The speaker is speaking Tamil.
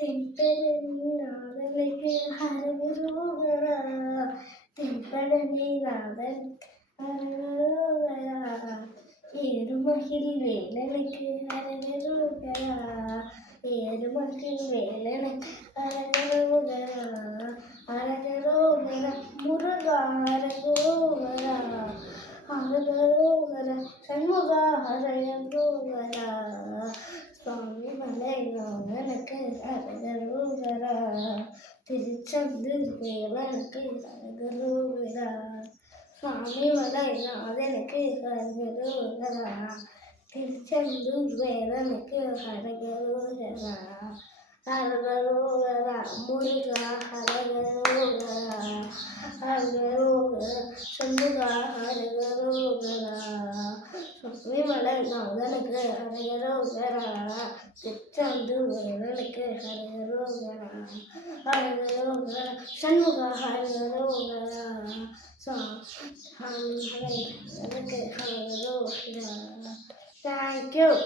தென்பெருநீ நாதனுக்கு ஹரஹரோகரா. தென்பழனி நாதன் ஹரஹரோகரா. ஏறுமகிழ் வேலனுக்கு ஹரஹரோகரா. ஏறுமகிழ் வேலனுக்கு ஹரஹரோகரா. ஹரஹரோகரா முருகா ஹரஹரோகரா. ஹரஹரோகரா சண்முகா ஹரஹரோகரா. சுவாமி மலை நாதனுக்கு ஹரஹரோகரா. திருச்செந்தூர் வேலனுக்கு ஹரஹரோகரா. சுவாமி மலை நாதனுக்கு ஹரஹரோகரா. திருச்செந்தூர் வேலனுக்கு ஹரஹரோகரா. ஹரஹரோகரா முருகா ஹரஹரோகரா. ஹரஹரோகரா சண்முகா ஹரஹரோகரா. சுவாமி மலை நாதனுக்கு ஹரஹரோகரா. திருச்செந்தூர் வேலனுக்கு ஹரஹரோகரா. ஹரஹரோகரா சண்முகா ஹரஹரோகரா. சுவாமி மலை நாதனுக்கு ஹரஹரோகரா. தேங்க்யூ.